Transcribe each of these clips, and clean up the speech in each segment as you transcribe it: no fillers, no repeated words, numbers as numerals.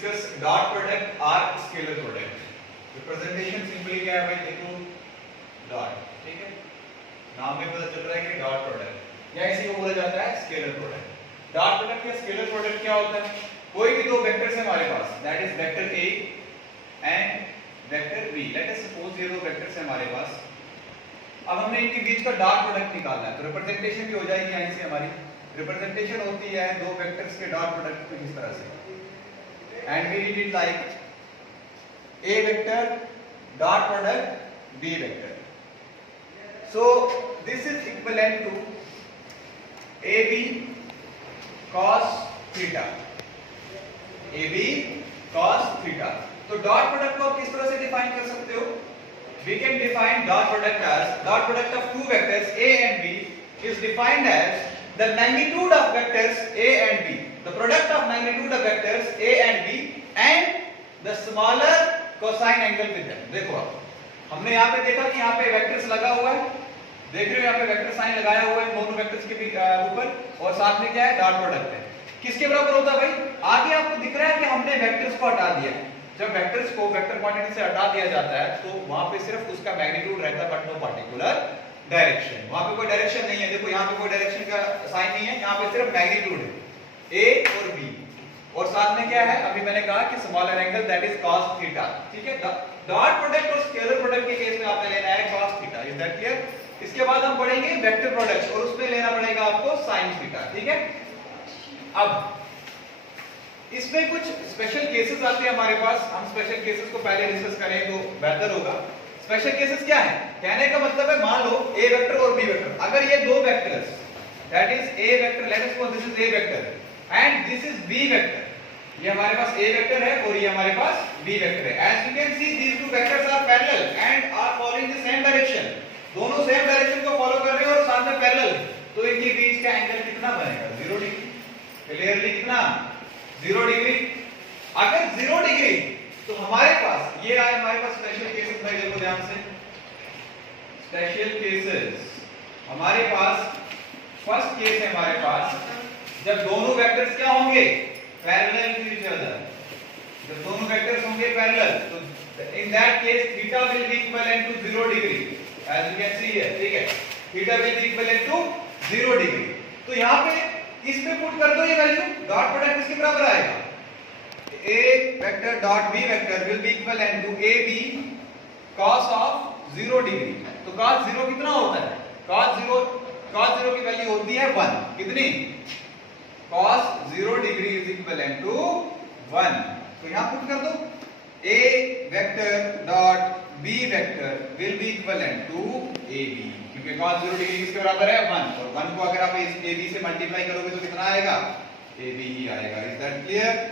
discuss dot product or scalar product. Representation simply क्या है भाई, देखो डॉट, ठीक है, नाम में पता चल रहा है कि डॉट प्रोडक्ट या इसी को बोला जाता है स्केलर प्रोडक्ट। डॉट प्रोडक्ट या स्केलर प्रोडक्ट क्या होता है, कोई भी दो वेक्टर्स है हमारे पास, that is vector A and vector B, let us suppose ये दो वेक्टर्स है हमारे पास। अब हमने इनके बीच का डॉट प्रोडक्ट निकालना है, तो रिप्रेजेंटेशन भी हो जाएगी यहीं से। हमारी रिप्रेजेंटेशन होती है दो वेक्टर्स के डॉट प्रोडक्ट को इस तरह से, and we read it like A vector dot product B vector. So this is equivalent to AB cos theta. AB cos theta. तो डॉट प्रोडक्ट को आप किस तरह से डिफाइन कर सकते हो? We can define dot product as dot product of two vectors A and B is defined as the magnitude of vectors A and B. The product of magnitude of vectors A and B and the smaller cosine angle with them. देखो आप, हमने यहाँ पे देखा कि यहाँ पे vectors लगा हुआ है, देख रहे हो यहाँ पे वेक्टर साइन लगाया हुआ है दोनों वेक्टर्स के ऊपर, और साथ में क्या है, डॉट प्रोडक्ट है। किसके बराबर होता है भाई? आगे आपको दिख रहा है कि हमने वेक्टर्स को हटा दिया। जब वेक्टर्स को वेक्टर क्वांटिटी से हटा दिया जाता है तो वहां पे सिर्फ उसका मैग्नीट्यूड रहता है, बट नो पार्टिकुलर डायरेक्शन। वहां पे कोई डायरेक्शन नहीं है, देखो यहाँ पे कोई डायरेक्शन का साइन नहीं है, यहाँ पे सिर्फ मैग्नीट्यूड है ए और बी, और साथ में क्या है, अभी मैंने कहा कि smaller angle that is cos theta, ठीक है। डॉट प्रोडक्ट और स्केलर प्रोडक्ट के केस में आपने लेना है cos theta, is that clear? इसके बाद हम पढ़ेंगे वेक्टर प्रोडक्ट और उसमें लेना पड़ेगा आपको sin थीटा, ठीक है। अब इसमें कुछ स्पेशल केसेस आते हैं हमारे पास, हम स्पेशल केसेस को पहले डिस्कस करें तो बेहतर होगा। स्पेशल केसेस क्या है? कहने का मतलब है, मान लो ए वेक्टर और बी वेक्टर, अगर ये दो vectors that is A vector, let us suppose this is A vector and this is B vector, ये हमारे पास ए वेक्टर है और ये हमारे पास बी वेक्टर है। As you can see these two vectors are parallel and are following the same direction, दोनों सेम डायरेक्शन को फॉलो कर रहे हैं और साथ में पैरेलल, तो इनके बीच का एंगल कितना बनेगा? 0 डिग्री। क्लियरली कितना? 0 डिग्री। अगर 0 डिग्री तो हमारे पास ये आए, हमारे पास स्पेशल केसेस में, देखो ध्यान से, स्पेशल केसेस हमारे पास, फर्स्ट केस है हमारे पास जब दोनों वेक्टर्स क्या होंगे? Parallel to each other. जब दोनों वेक्टर्स होंगे पैरेलल, तो in that case theta will be equivalent to 0 degree, as you can see here, ठीक है, theta will be equivalent to 0 degree. तो यहां पे इसमें पुट कर दो ये वैल्यू, डॉट प्रोडक्ट किसके बराबर आएगा? A vector dot B vector will be equivalent to AB cos of 0 degree. तो cos 0 कितना होता है? cos 0 की वैल्यू होती है 1। कितनी? cos 0 degree is equivalent to 1। तो यहां पुट कर दो A vector dot B vector will be equivalent to AB, क्योंकि cos 0 डिग्री किसके बराबर है? 1, और 1 को अगर आप इस AB से मल्टीप्लाई करोगे तो कितना आएगा? AB ही आएगा। Is that clear?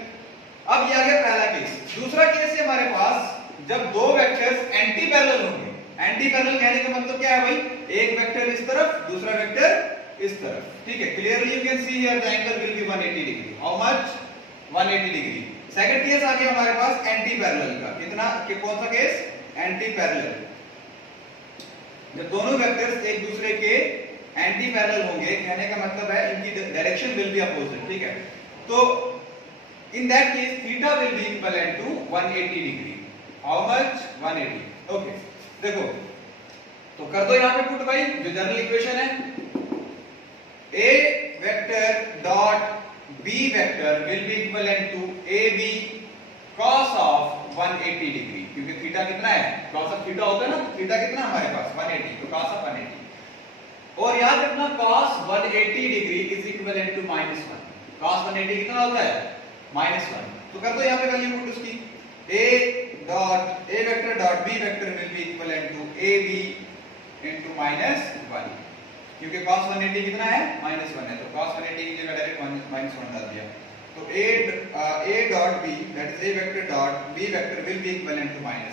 अब ये आ गया पहला केस। दूसरा केस है हमारे पास जब दो वेक्टर्स एंटी पैरेलल होंगे। एंटी पैरेलल कहने का मतलब क्या है भाई? एक वेक्टर इस तरफ, दूसरा वेक्टर इस तरफ, ठीक है। Clearly you can see here the angle will be 180 degree. How much? 180 degree. Second case आ गया हमारे पास एंटी पैरेलल का। कितना कि कौन सा केस? Anti parallel. जब दोनों वेक्टर्स एक दूसरे के एंटी पैरेलल होंगे, कहने का मतलब है इनकी डायरेक्शन विल बी अपोजिट, ठीक है। तो in that case theta will be equivalent to 180 degree. How much? 180. Okay, देखो तो कर दो यहां पे पुट भाई, जो जनरल इक्वेशन है, A vector dot B vector will be equivalent to AB cos of 180 degree, क्योंकि थीटा कितना है? cos of थीटा होता है ना, तो थीटा कितना हमारे पास? 180, तो cos of 180। और याद रखना cos 180 degree is equivalent to -1। cos 180 कितना होता है? -1। तो कर दो यहाँ पे वैल्यू पुट उसकी, A vector dot B vector will be equivalent to AB into -1, क्योंकि cos 180 कितना है? -1 है, तो cos 180 की जगह डायरेक्ट -1 डाल दिया। तो A dot B that is A vector dot B vector will be equivalent to -AB।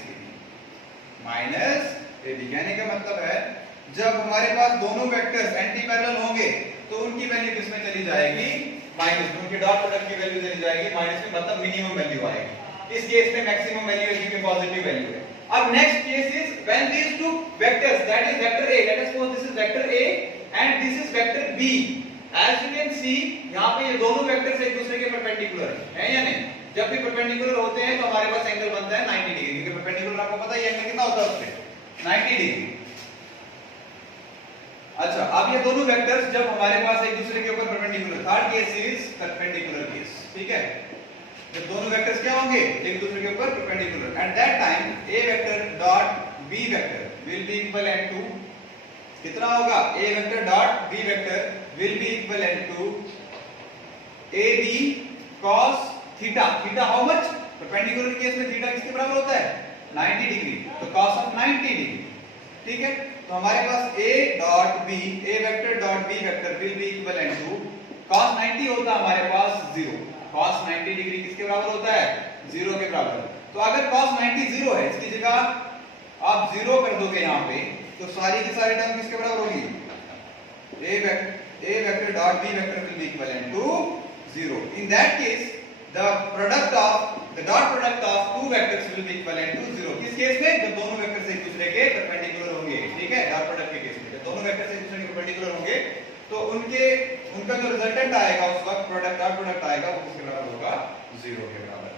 कहने का मतलब है जब हमारे पास दोनों वेक्टर्स एंटी पैरेलल होंगे तो उनकी वैल्यू किसमें चली जाएगी? माइनस में। उनकी डॉट प्रोडक्ट की वैल्यू चली जाएगी माइनस में, मतलब मिनिमम वैल्यू आएगी। इस केस में मैक्सिमम वैल्यू है क्योंकि पॉजिटिव वैल्यू है। अब next case is when these two vectors that is vector A, let us suppose this is vector A and this is vector B। As you can see यहां पे ये दोनों vectors एक दूसरे के परपेंडिकुलर हैं या नहीं? जब भी परपेंडिकुलर होते हैं तो हमारे पास एंगल बनता है 90 डिग्री, क्योंकि परपेंडिकुलर आपको पता है एंगल कितना होता है उससे 90 डिग्री। अच्छा, अब ये दोनों वेक्टर्स जब हमारे पास एक दूसरे के ऊपर perpendicular, third case is perpendicular case, ठीक है, जब दोनों वेक्टर्स क्या होंगे एक दूसरे के ऊपर perpendicular, at that time a vector dot b vector will be equivalent to कितना होगा, a vector dot b vector will be equivalent to ab cos theta, theta how much, perpendicular case में theta किसके बराबर होता है 90 degree, तो cos of 90 degree, ठीक है। तो हमारे पास a dot b, a vector dot b vector will be equivalent to cos 90 होता है हमारे पास 0, cos 90 डिग्री किसके बराबर होता है 0 के बराबर। तो अगर cos 90 0 है, इसकी जगह आप 0 कर दोगे यहाँ पे, तो सारी की सारी टर्म किसके बराबर होगी, a vector dot b vector will be equivalent to 0। In that case the dot product of two vectors will be equivalent to 0। किस केस में, जब दोनों वेक्टर्स एक दूसरे के परपेंडिकुलर होंगे, ठीक है, डॉट प्रोडक्ट के केस में जब दोनों वेक्टर्स एक दूसरे के परपेंडिकुलर होंगे तो उनका जो रिजल्टेंट आएगा उस वक्त प्रोडक्ट डॉट प्रोडक्ट आएगा वो किसके बराबर होगा 0 के बराबर।